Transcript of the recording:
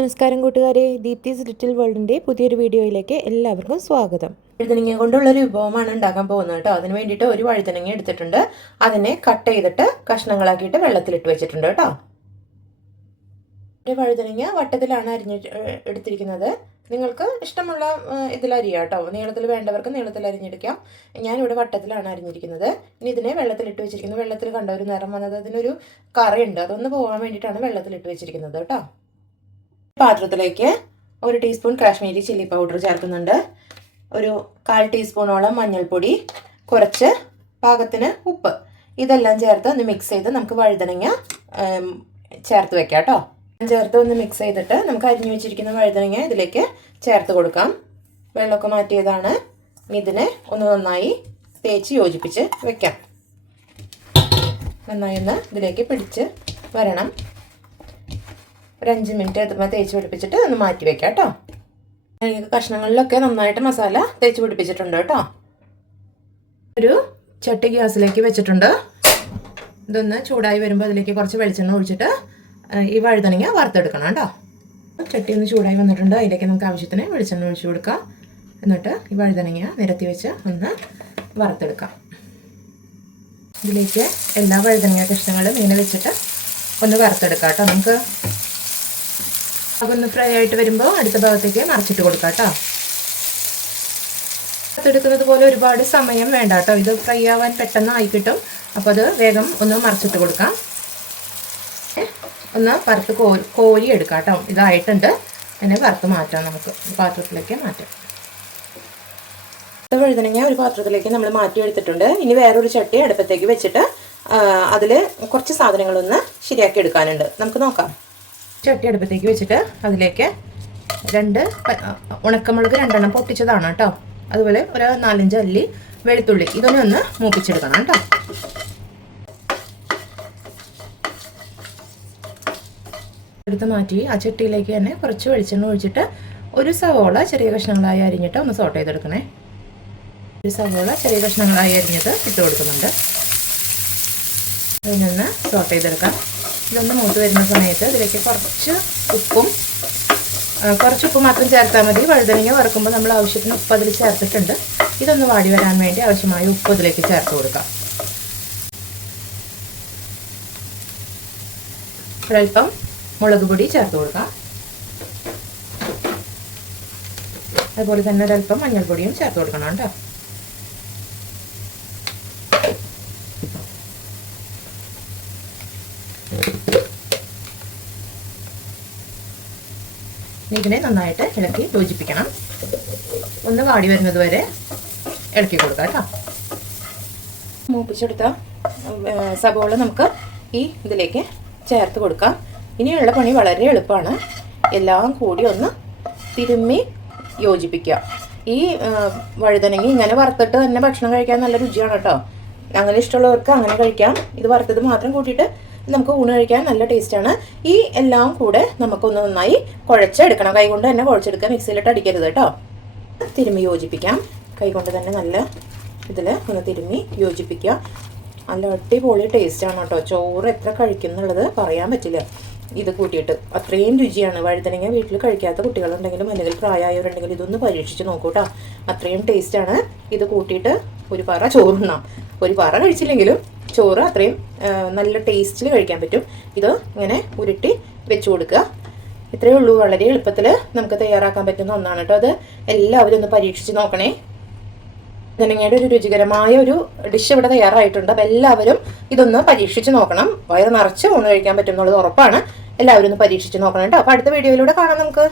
നമസ്കാരം കൂട്ടുകാരെ, ദീപ്തീസ് ലിറ്റിൽ വേൾഡിൻ്റെ പുതിയൊരു വീഡിയോയിലേക്ക് എല്ലാവർക്കും സ്വാഗതം. വഴുതനങ്ങ കൊണ്ടുള്ളൊരു വിഭവമാണ് ഉണ്ടാക്കാൻ പോകുന്നത് കേട്ടോ. അതിന് വേണ്ടിയിട്ട് ഒരു വഴുതനങ്ങ എടുത്തിട്ടുണ്ട്. അതിനെ കട്ട് ചെയ്തിട്ട് കഷ്ണങ്ങളാക്കിയിട്ട് വെള്ളത്തിലിട്ട് വെച്ചിട്ടുണ്ട് കേട്ടോ. ഒരു വഴുതനങ്ങ വട്ടത്തിലാണ് എടുത്തിരിക്കുന്നത്. നിങ്ങൾക്ക് ഇഷ്ടമുള്ള ഇതിലരിയാം കേട്ടോ. നീളത്തിൽ വേണ്ടവർക്ക് നീളത്തിൽ അരിഞ്ഞെടുക്കാം. ഞാനിവിടെ വട്ടത്തിലാണ് അരിഞ്ഞിരിക്കുന്നത്. ഇനി ഇതിനെ വെള്ളത്തിലിട്ട് വെച്ചിരിക്കുന്നത്. വെള്ളത്തിൽ കണ്ട ഒരു നിറം വന്നത് അതിനൊരു കറയുണ്ട്, അതൊന്ന് പോകാൻ വേണ്ടിയിട്ടാണ് വെള്ളത്തിലിട്ട് വെച്ചിരിക്കുന്നത് കേട്ടോ. പാത്രത്തിലേക്ക് 1 ടീസ്പൂൺ കാശ്മീരി ചില്ലി പൗഡർ ചേർക്കുന്നുണ്ട്. ഒരു 1/4 ടീസ്പൂണോളം മഞ്ഞൾപ്പൊടി, കുറച്ച് പാകത്തിന് ഉപ്പ്, ഇതെല്ലാം ചേർത്ത് ഒന്ന് മിക്സ് ചെയ്ത് നമുക്ക് വഴുതനങ്ങ ചേർത്ത് വെക്കാം കേട്ടോ. ചേർത്ത് ഒന്ന് മിക്സ് ചെയ്തിട്ട് നമുക്ക് അരിഞ്ഞു വെച്ചിരിക്കുന്ന വഴുതനങ്ങ ഇതിലേക്ക് ചേർത്ത് കൊടുക്കാം. വെള്ളമൊക്കെ മാറ്റിയതാണ്. ഇതിനെ ഒന്ന് നന്നായി തേച്ച് യോജിപ്പിച്ച് വെക്കാം. നന്നായി ഒന്ന് ഇതിലേക്ക് പിടിച്ച് വരണം. ഒരു 5 മിനിറ്റ് അതുമ്പോൾ തേച്ച് പിടിപ്പിച്ചിട്ട് ഒന്ന് മാറ്റി വെക്കാം കേട്ടോ. കഷ്ണങ്ങളിലൊക്കെ നന്നായിട്ട് മസാല തേച്ച് പിടിപ്പിച്ചിട്ടുണ്ട് കേട്ടോ. ഒരു ചട്ടി ഗ്യാസിലേക്ക് വെച്ചിട്ടുണ്ട്. ഇതൊന്ന് ചൂടായി വരുമ്പോൾ അതിലേക്ക് കുറച്ച് വെളിച്ചെണ്ണ ഒഴിച്ചിട്ട് ഈ വഴുതനങ്ങ വറുത്തെടുക്കണം കേട്ടോ. ചട്ടി ഒന്ന് ചൂടായി വന്നിട്ടുണ്ട്. അതിലേക്ക് നമുക്ക് ആവശ്യത്തിന് വെളിച്ചെണ്ണ ഒഴിച്ചു കൊടുക്കാം. എന്നിട്ട് ഈ വഴുതനങ്ങ നിരത്തി വെച്ച് ഒന്ന് വറുത്തെടുക്കാം. ഇതിലേക്ക് എല്ലാ വഴുതനങ്ങ കഷ്ണങ്ങളും ഇങ്ങനെ വെച്ചിട്ട് ഒന്ന് വറുത്തെടുക്കാം കേട്ടോ. നമുക്ക് അതൊന്ന് ഫ്രൈ ആയിട്ട് വരുമ്പോൾ അടുത്ത ഭാഗത്തേക്ക് മറിച്ചിട്ട് കൊടുക്കാം കേട്ടോ. വറുത്തെടുക്കുന്നത് പോലെ ഒരുപാട് സമയം വേണ്ട കേട്ടോ. ഇത് ഫ്രൈ ആവാൻ പെട്ടെന്ന് ആയി കിട്ടും. അപ്പോൾ അത് വേഗം ഒന്ന് മറിച്ചിട്ട് കൊടുക്കാം. ഒന്ന് വറുത്ത് കോരി എടുക്കാം കേട്ടോ. ഇതായിട്ടുണ്ട്. അതിനെ വറുത്ത് മാറ്റാം. നമുക്ക് പാത്രത്തിലേക്ക് മാറ്റാം. വഴുതനങ്ങ ഒരു പാത്രത്തിലേക്ക് നമ്മൾ മാറ്റി എടുത്തിട്ടുണ്ട്. ഇനി വേറൊരു ചട്ടി അടുപ്പത്തേക്ക് വെച്ചിട്ട് അതിൽ കുറച്ച് സാധനങ്ങളൊന്ന് ശരിയാക്കി എടുക്കാനുണ്ട്. നമുക്ക് നോക്കാം. ചട്ടി അടുപ്പത്തേക്ക് വെച്ചിട്ട് അതിലേക്ക് 2 ഉണക്കമുളക് 2 എണ്ണം പൊട്ടിച്ചതാണ് കേട്ടോ. അതുപോലെ ഒരു 4-5 അല്ലി വെളുത്തുള്ളി, ഇതൊന്നും ഒന്ന് മൂപ്പിച്ചെടുക്കണം കേട്ടോ. എടുത്ത് മാറ്റി ആ ചട്ടിയിലേക്ക് തന്നെ കുറച്ച് വെളിച്ചെണ്ണ ഒഴിച്ചിട്ട് ഒരു സവോള ചെറിയ കഷ്ണങ്ങളായി അരിഞ്ഞിട്ട് ഒന്ന് സോട്ട് ചെയ്തെടുക്കണേ. ഒരു സവോള ചെറിയ കഷ്ണങ്ങളായി അരിഞ്ഞിട്ട് ഇട്ട് കൊടുക്കുന്നുണ്ട്. അതിനൊന്ന് സോട്ട് ചെയ്തെടുക്കാം. ഇതൊന്ന് മൂത്ത് വരുന്ന സമയത്ത് ഇതിലേക്ക് കുറച്ച് ഉപ്പ് മാത്രം ചേർത്താൽ മതി. വഴുതനങ്ങ വറുക്കുമ്പോൾ നമ്മൾ ആവശ്യത്തിന് ഉപ്പ് അതിൽ ചേർത്തിട്ടുണ്ട്. ഇതൊന്ന് വാടി വരാൻ വേണ്ടി ആവശ്യമായ ഉപ്പ് ഇതിലേക്ക് ചേർത്ത് കൊടുക്കാം. ഒരൽപ്പം മുളക് പൊടി ചേർത്ത് കൊടുക്കാം. അതുപോലെ തന്നെ ഒരൽപ്പം മഞ്ഞൾപ്പൊടിയും ചേർത്ത് കൊടുക്കണം കേട്ടോ. ഇതിനെ നന്നായിട്ട് ഇളക്കി യോജിപ്പിക്കണം. ഒന്ന് വാടി വരുന്നത് വരെ ഇളക്കി കൊടുക്കാം കേട്ടോ. മൂപ്പിച്ചെടുത്ത സബോള നമുക്ക് ഈ ഇതിലേക്ക് ചേർത്ത് കൊടുക്കാം. ഇനിയുള്ള പണി വളരെ എളുപ്പമാണ്. എല്ലാം കൂടി ഒന്ന് തിരുമ്മി യോജിപ്പിക്കുക. ഈ വഴുതനങ്ങ ഇങ്ങനെ വറുത്തിട്ട് തന്നെ ഭക്ഷണം കഴിക്കാൻ നല്ല രുചിയാണ് കേട്ടോ. അങ്ങനെ ഇഷ്ടമുള്ളവർക്ക് അങ്ങനെ കഴിക്കാം. ഇത് വറുത്തത് മാത്രം കൂട്ടിയിട്ട് നമുക്ക് ഊണ് കഴിക്കാൻ നല്ല ടേസ്റ്റാണ്. ഈ എല്ലാം കൂടെ നമുക്കൊന്ന് നന്നായി കുഴച്ചെടുക്കണം. കൈകൊണ്ട് തന്നെ കുഴച്ചെടുക്കുക. മിക്സിയിലിട്ട് അടിക്കരുത് കേട്ടോ. തിരുമ്മി യോജിപ്പിക്കാം. കൈകൊണ്ട് തന്നെ നല്ല ഇതിൽ ഒന്ന് തിരുമ്മി യോജിപ്പിക്കുക. നല്ല അടിപൊളി ടേസ്റ്റാണ് കേട്ടോ. ചോറ് എത്ര കഴിക്കും എന്നുള്ളത് പറയാൻ പറ്റില്ല ഇത് കൂട്ടിയിട്ട്. അത്രയും രുചിയാണ്. വഴുതനങ്ങ വീട്ടിൽ കഴിക്കാത്ത കുട്ടികളുണ്ടെങ്കിലും അല്ലെങ്കിൽ പ്രായമായവരുണ്ടെങ്കിലും ഇതൊന്ന് പരീക്ഷിച്ച് നോക്കൂ കേട്ടോ. അത്രയും ടേസ്റ്റാണ്. ഇത് കൂട്ടിയിട്ട് ഒരു പറ ചോറുണ്ണാം. ഒരു പറ കഴിച്ചില്ലെങ്കിലും ചോറ് അത്രയും നല്ല ടേസ്റ്റിൽ കഴിക്കാൻ പറ്റും. ഇത് ഇങ്ങനെ ഉരുട്ടി വെച്ച് കൊടുക്കുക. ഇത്രയേ ഉള്ളൂ. വളരെ എളുപ്പത്തിൽ നമുക്ക് തയ്യാറാക്കാൻ പറ്റുന്ന ഒന്നാണ് കേട്ടോ. അത് എല്ലാവരും ഒന്ന് പരീക്ഷിച്ച് നോക്കണേ. വഴുതനങ്ങയുടെ ഒരു രുചികരമായ ഒരു ഡിഷ് ഇവിടെ തയ്യാറായിട്ടുണ്ട്. അപ്പോൾ എല്ലാവരും ഇതൊന്ന് പരീക്ഷിച്ച് നോക്കണം. വയറ് നിറച്ച് ഊണ് കഴിക്കാൻ പറ്റും എന്നുള്ളത് ഉറപ്പാണ്. എല്ലാവരും ഒന്ന് പരീക്ഷിച്ച് നോക്കണം കേട്ടോ. അപ്പോൾ അടുത്ത വീഡിയോയിലൂടെ കാണാം നമുക്ക്.